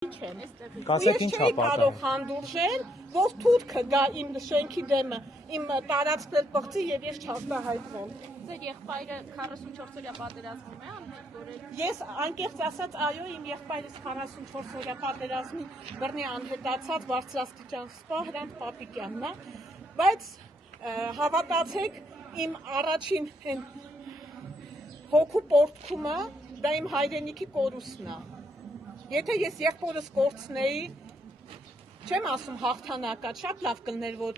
Ես չէի կարող հանդուրժել, որ թուրքը գա իմ շենքի դեմը, իմ տարածքն էլ պղծի եւ ես չարտահայտվեմ։ Ձեր եղբայրը 44-օրյա պատերազմում է անհետգորել։ Ես անկեղծ ասած, այո, իմ եղբայրս 44-օրյա պատերազմի բռնի անհետացած բարձրաստիճան սպա Հրանտ Պապիկյանն է, բայց հավատացեք, իմ առաջին հոգու պորտքումը դա իմ հայրենիքի կորուստն է։ Եթե ես եղբորս կորցնեի, չեմ ասում հաղթանակա, շատ լավ կլներ, որ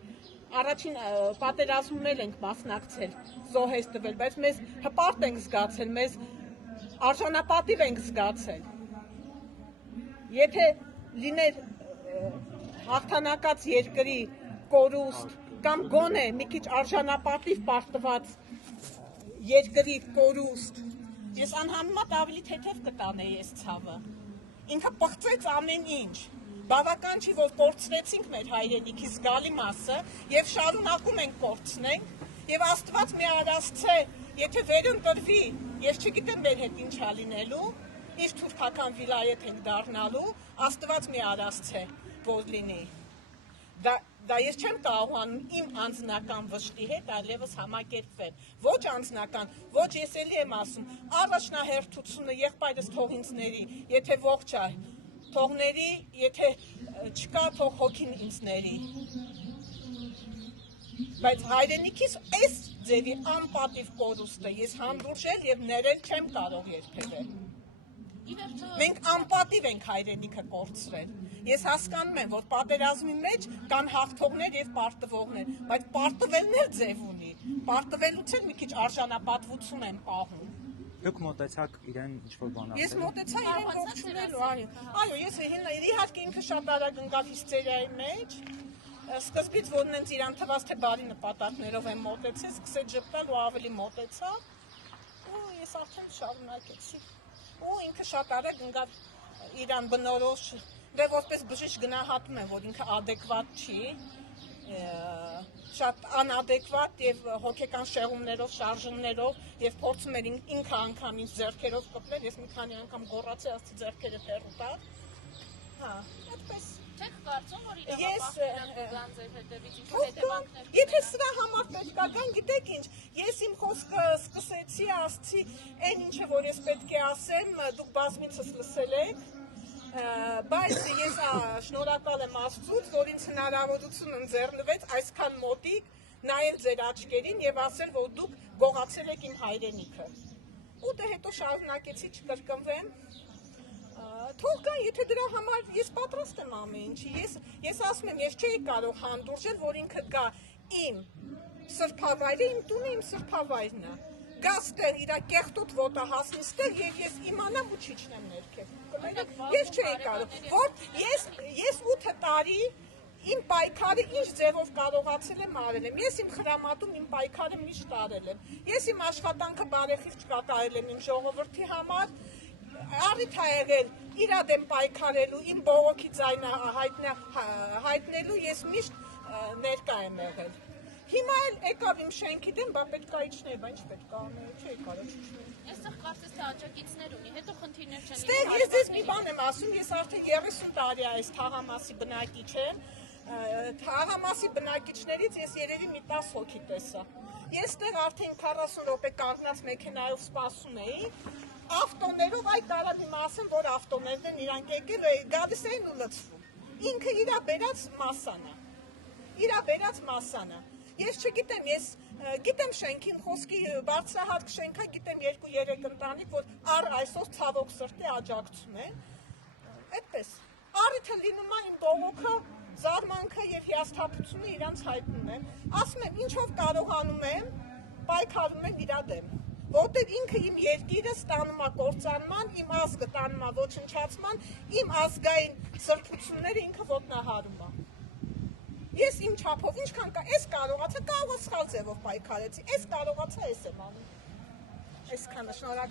առաջին պատերազմում ենք մասնակցել, զոհ տվել, բայց մեզ հպարտ ենք զգացել, մեզ արժանապատիվ ենք զգացել։ Եթե լիներ հաղթանակած երկրի կորուստ կամ գոնե մի քիչ արժանապատիվ պարտված երկրի կորուստ, ես անհամեմատ ավելի թեթև կտանեի այս ցավը։ Ինքը պղծեց ամեն ինչ, բավական չի, որ կորցրեցինք մեր հայրենիքի զգալի մասը և շարունակում ենք կորցնենք և Աստված մի արասցե, եթե վերընտրվի, ես չգիտեմ մեր հետ ինչ ա լինելու, ինչ թուրքական վիլայեթ ենք դառնալու, Աստված մի արասցե, որ լինի։ Դա ես չեմ կարողանում իմ անձնական վշտի հետ այլևս համակերպվել, ոչ անձնական, ոչ ես էլի եմ ասում, առաջնահերթությունը եղբայրս թող ինձ ների, եթե ողջ է, թող ների, եթե չկա, թող հոգին ինձ ների։ Բայց հայրենիքիս այս ձևի անպատիվ կորուստը ես հանդուրժել և ներել չեմ կարող երբևէ։ Մենք անպատիվ ենք հայրենիքը կորցրել։ Ես հասկանում եմ, որ պատերազմի մեջ կան հաղթողներ և պարտվողներ, բայց պարտվելն էլ ձև ունի, պարտվելուց էլ մի քիչ արժանապատվություն եմ պահում։ Դուք մոտեցաք իրեն ինչ-որ բան ասել։ Ես մոտեցա իրեն ողջունելու, այո, ես իհարկե ինքը շատ արագ ընկավ հիստերիայի մեջ, սկզբից որ նենց իրան թվաց, թե բարի նպատակներով եմ մոտեցել, սկսեց ժպտալ ու ավելի մոտեցա, ու ես արդեն շարունակեցի։ Ու ինքը շատ արագ ընկավ իրան բնորոշ, դե որպես բժիշկ գնահատում եմ, որ ինքը ադեկվատ չի, շատ անադեկվատ և հոգեկան շեղումներով, շարժումներով և փորձում էր ինքը անգամ ինձ ձեռքերով կպնել, ես մի քանի անգամ գոռացի, ասացի ձեռքերը հեռու տար, հա, այդպես։ Չեք կարծում, որ իրավապահները կգան ձեր հետևից, ինչ-որ հետևանքներ կունենան։ Եթե սրա համար պետք է գան, գիտեք ինչ, ես իմ խոսքը սկսեցի, ասացի, այն ինչը, որ ես պետք է ասեմ, դուք բազմիցս լսել եք, բայց ես շնորհակալ եմ Աստծուց, որ ինձ հնարավորություն ընձեռնվեց այսքան մոտիկ նայել ձեր աչքերին և ասել, որ դուք գողացել եք իմ հայրենիքը։ Ու դե հետո շարունակեցի չկրկնվեմ, թող գան, եթե դրա համար ես պատրաստ եմ ամեն ինչի, ես ասում եմ, ես չէի կարող հանդուրժել, որ ինքը գա իմ սրբավայրը, իմ տունը իմ սրբավայրն է, գա ստեղ իրա կեղտոտ ոտը հասնի ստեղ և ես իմանամ ու չիջնեմ ներքև, ես չէի կարող, որ ես 8 տարի իմ պայքարը ինչ ձևով կարողացել եմ արել եմ, ես իմ խրամատում իմ պայքարը միշտ արել եմ, ես իմ աշխատանքը բարեխիղճ կատարել եմ իմ ժողովրդի համար, առիթ ա եղել իրա դեմ պայքարելու, իմ բողոքի ձայնը հայտնելու ես միշտ ներկա եմ եղել։ Հիմա էլ եկավ իմ շենքի դեմ, բա պետք է իջներ, բա ինչ պետք է անել, չէի կարող իջնել։ Այստեղ կարծես թե աջակիցներ ունի, հետո խնդիրներ չեն։ Ստեղ ես ձեզ մի բան եմ ասում, ես արդեն 30 տարի այս թաղամասի բնակիչ եմ, թաղամասի բնակիչներից ես երևի մի 10 հոգի տեսա։ Ես ստեղ արդեն 40 րոպե կանգնած մեքենայով սպասում էի, ավտոներով, այդ տարան հիմա ասեմ, որ ավտոներն են իրանք եկել, գալիս էին ու լցվում։ Ինքը իրա բերած մասանը։ Ես չգիտեմ, ես գիտեմ շենքին խոսքի բարձրահարկ շենքա, գիտեմ 2-3 ընտանիք, որ այսօր ցավոք սրտի աջակցում են, այդպես։ Առիթը լինում է իմ բողոքը, զարմանքը և հիասթափությունը իրանց հայտնում եմ, ասում եմ, ինչով կարողանում եմ, պայքարում եմ իրա դեմ, որտեղ ինքը իմ երկիրը ստանում է կործանման, իմ ազգը տանում է ոչնչացման, իմ ազգային սրբությունները ինքը ոտնահարում է։ Ես իմ չափով, ինչքան կա, ես կարողացա, սխալ ձևով պայքարեցի, ես կարողացա, ես եմ անում։ Այսքանը, շնորհակալ